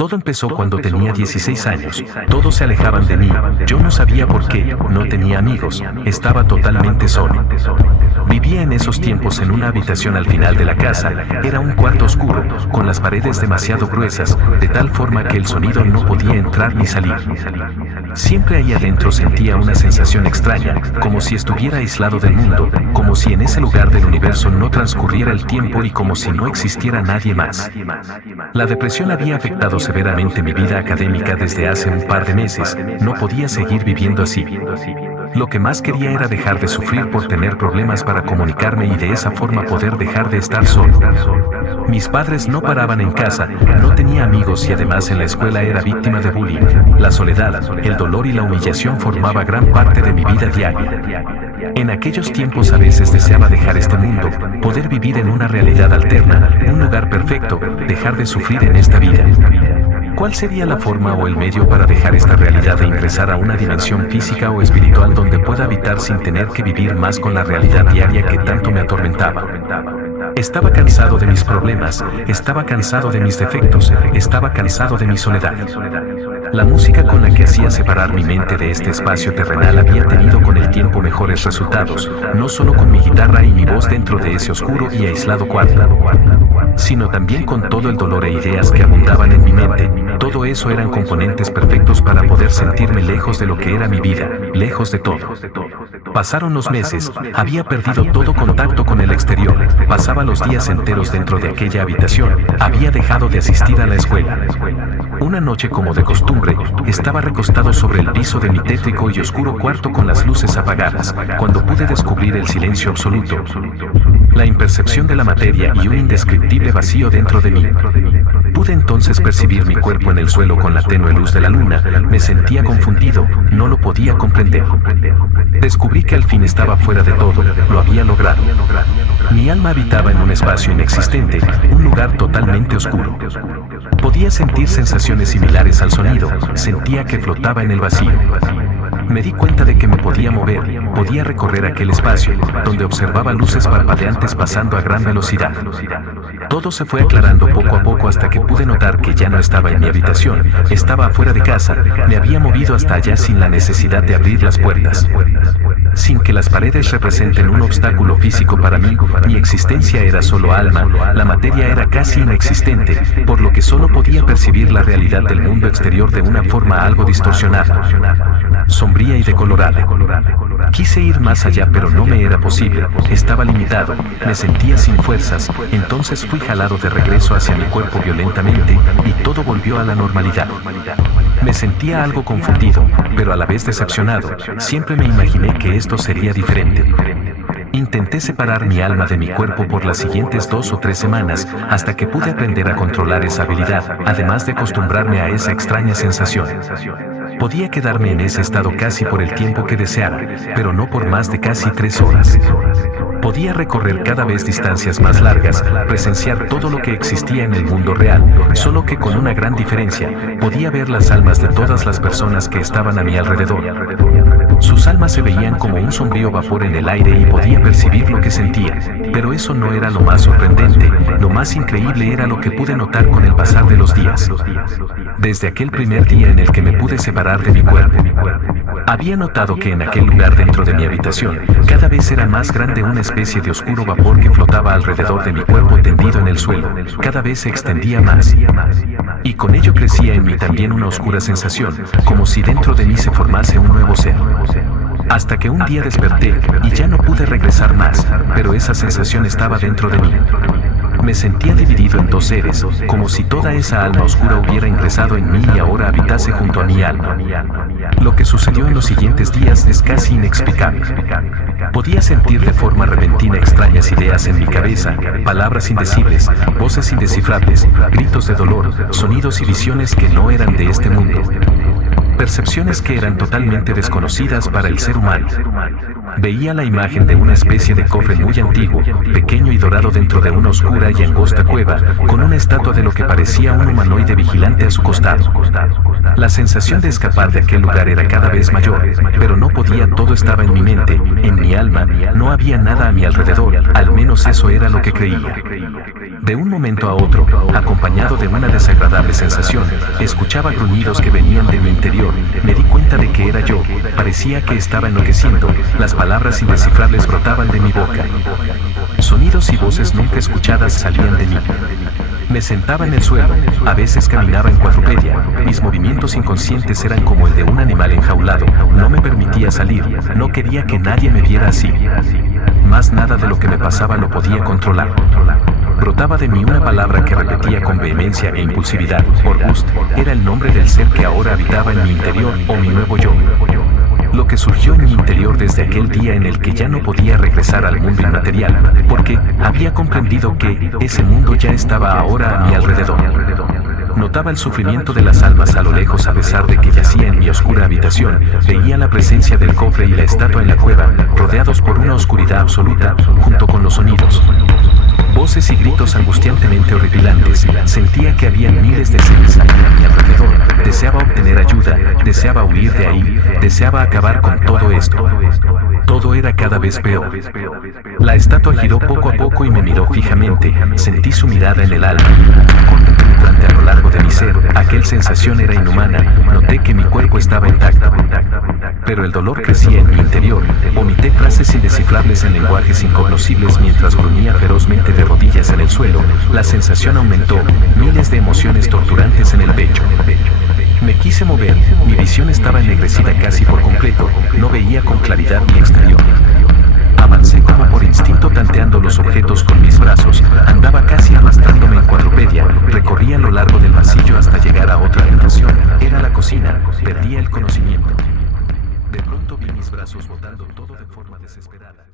Todo empezó cuando tenía 16 años. Todos se alejaban de mí. Yo no sabía por qué. No tenía amigos. Estaba totalmente solo. Vivía en esos tiempos en una habitación al final de la casa. Era un cuarto oscuro, con las paredes demasiado gruesas, de tal forma que el sonido no podía entrar ni salir. Siempre ahí adentro sentía una sensación extraña, como si estuviera aislado del mundo, como si en ese lugar del universo no transcurriera el tiempo y como si no existiera nadie más. La depresión había afectado severamente mi vida académica desde hace un par de meses. No podía seguir viviendo así. Lo que más quería era dejar de sufrir por tener problemas para comunicarme y de esa forma poder dejar de estar solo. Mis padres no paraban en casa, no tenía amigos y además en la escuela era víctima de bullying. La soledad, el dolor y la humillación formaba gran parte de mi vida diaria. En aquellos tiempos a veces deseaba dejar este mundo, poder vivir en una realidad alterna, un lugar perfecto, dejar de sufrir en esta vida. ¿Cuál sería la forma o el medio para dejar esta realidad e ingresar a una dimensión física o espiritual donde pueda habitar sin tener que vivir más con la realidad diaria que tanto me atormentaba? Estaba cansado de mis problemas, estaba cansado de mis defectos, estaba cansado de mi soledad. La música con la que hacía separar mi mente de este espacio terrenal había tenido con el tiempo mejores resultados, no solo con mi guitarra y mi voz dentro de ese oscuro y aislado cuarto, sino también con todo el dolor e ideas que abundaban en mi mente. Todo eso eran componentes perfectos para poder sentirme lejos de lo que era mi vida, lejos de todo. Pasaron los meses, había perdido todo contacto con el exterior, pasaba los días enteros dentro de aquella habitación, había dejado de asistir a la escuela. Una noche, como de costumbre, estaba recostado sobre el piso de mi tétrico y oscuro cuarto con las luces apagadas, cuando pude descubrir el silencio absoluto, la impercepción de la materia y un indescriptible vacío dentro de mí. Pude entonces percibir mi cuerpo en el suelo con la tenue luz de la luna. Me sentía confundido, no lo podía comprender. Descubrí que al fin estaba fuera de todo, lo había logrado. Mi alma habitaba en un espacio inexistente, un lugar totalmente oscuro. Podía sentir sensaciones similares al sonido, sentía que flotaba en el vacío. Me di cuenta de que me podía mover, podía recorrer aquel espacio, donde observaba luces parpadeantes pasando a gran velocidad. Todo se fue aclarando poco a poco hasta que pude notar que ya no estaba en mi habitación, estaba afuera de casa, me había movido hasta allá sin la necesidad de abrir las puertas. Sin que las paredes representen un obstáculo físico para mí, mi existencia era solo alma, la materia era casi inexistente, por lo que solo podía percibir la realidad del mundo exterior de una forma algo distorsionada, sombría y decolorada. Quise ir más allá, pero no me era posible, estaba limitado, me sentía sin fuerzas, entonces fui jalado de regreso hacia mi cuerpo violentamente y todo volvió a la normalidad. Me sentía algo confundido, pero a la vez decepcionado. Siempre me imaginé que esto sería diferente. Intenté separar mi alma de mi cuerpo por las siguientes 2 o 3 semanas, hasta que pude aprender a controlar esa habilidad, además de acostumbrarme a esa extraña sensación. Podía quedarme en ese estado casi por el tiempo que deseara, pero no por más de casi 3 horas. Podía recorrer cada vez distancias más largas, presenciar todo lo que existía en el mundo real, solo que con una gran diferencia, podía ver las almas de todas las personas que estaban a mi alrededor. Sus almas se veían como un sombrío vapor en el aire y podía percibir lo que sentían, pero eso no era lo más sorprendente, lo más increíble era lo que pude notar con el pasar de los días. Desde aquel primer día en el que me pude separar de mi cuerpo, había notado que en aquel lugar dentro de mi habitación, cada vez era más grande una especie de oscuro vapor que flotaba alrededor de mi cuerpo tendido en el suelo, cada vez se extendía más. Y con ello crecía en mí también una oscura sensación, como si dentro de mí se formase un nuevo ser. Hasta que un día desperté y ya no pude regresar más, pero esa sensación estaba dentro de mí. Me sentía dividido en 2 seres, como si toda esa alma oscura hubiera ingresado en mí y ahora habitase junto a mi alma. Lo que sucedió en los siguientes días es casi inexplicable. Podía sentir de forma repentina extrañas ideas en mi cabeza, palabras indecibles, voces indescifrables, gritos de dolor, sonidos y visiones que no eran de este mundo. Percepciones que eran totalmente desconocidas para el ser humano. Veía la imagen de una especie de cofre muy antiguo, pequeño y dorado dentro de una oscura y angosta cueva, con una estatua de lo que parecía un humanoide vigilante a su costado. La sensación de escapar de aquel lugar era cada vez mayor, pero no podía, todo estaba en mi mente, en mi alma, no había nada a mi alrededor, al menos eso era lo que creía. De un momento a otro, acompañado de una desagradable sensación, escuchaba gruñidos que venían de mi interior. Me di cuenta de que era yo. Parecía que estaba enloqueciendo. Las palabras indescifrables brotaban de mi boca. Sonidos y voces nunca escuchadas salían de mí. Me sentaba en el suelo, a veces caminaba en cuadrupedia. Mis movimientos inconscientes eran como el de un animal enjaulado. No me permitía salir, no quería que nadie me viera así. Más nada de lo que me pasaba lo podía controlar. Brotaba de mí una palabra que repetía con vehemencia e impulsividad. August era el nombre del ser que ahora habitaba en mi interior, o mi nuevo yo. Lo que surgió en mi interior desde aquel día en el que ya no podía regresar al mundo inmaterial, porque había comprendido que ese mundo ya estaba ahora a mi alrededor. Notaba el sufrimiento de las almas a lo lejos a pesar de que yacía en mi oscura habitación. Veía la presencia del cofre y la estatua en la cueva, rodeados por una oscuridad absoluta, junto con los sonidos. Voces y gritos angustiantemente horripilantes. Sentía que había miles de seres ahí a mi alrededor. Deseaba obtener ayuda, deseaba huir de ahí, deseaba acabar con todo esto. Todo era cada vez peor. La estatua giró poco a poco y me miró fijamente. Sentí su mirada en el alma. Corte penetrante a lo largo de mi ser. Aquella sensación era inhumana. Noté que mi cuerpo estaba intacto. Pero el dolor crecía en mi interior. Vomité frases indescifrables en lenguajes incognoscibles mientras gruñía ferozmente de rodillas en el suelo. La sensación aumentó. Miles de emociones torturantes en el pecho. Me quise mover, mi visión estaba ennegrecida casi por completo, no veía con claridad mi exterior. Avancé como por instinto tanteando los objetos con mis brazos, andaba casi arrastrándome en cuadrupedia, recorría a lo largo del pasillo hasta llegar a otra habitación, era la cocina, perdía el conocimiento. De pronto vi mis brazos botando todo de forma desesperada.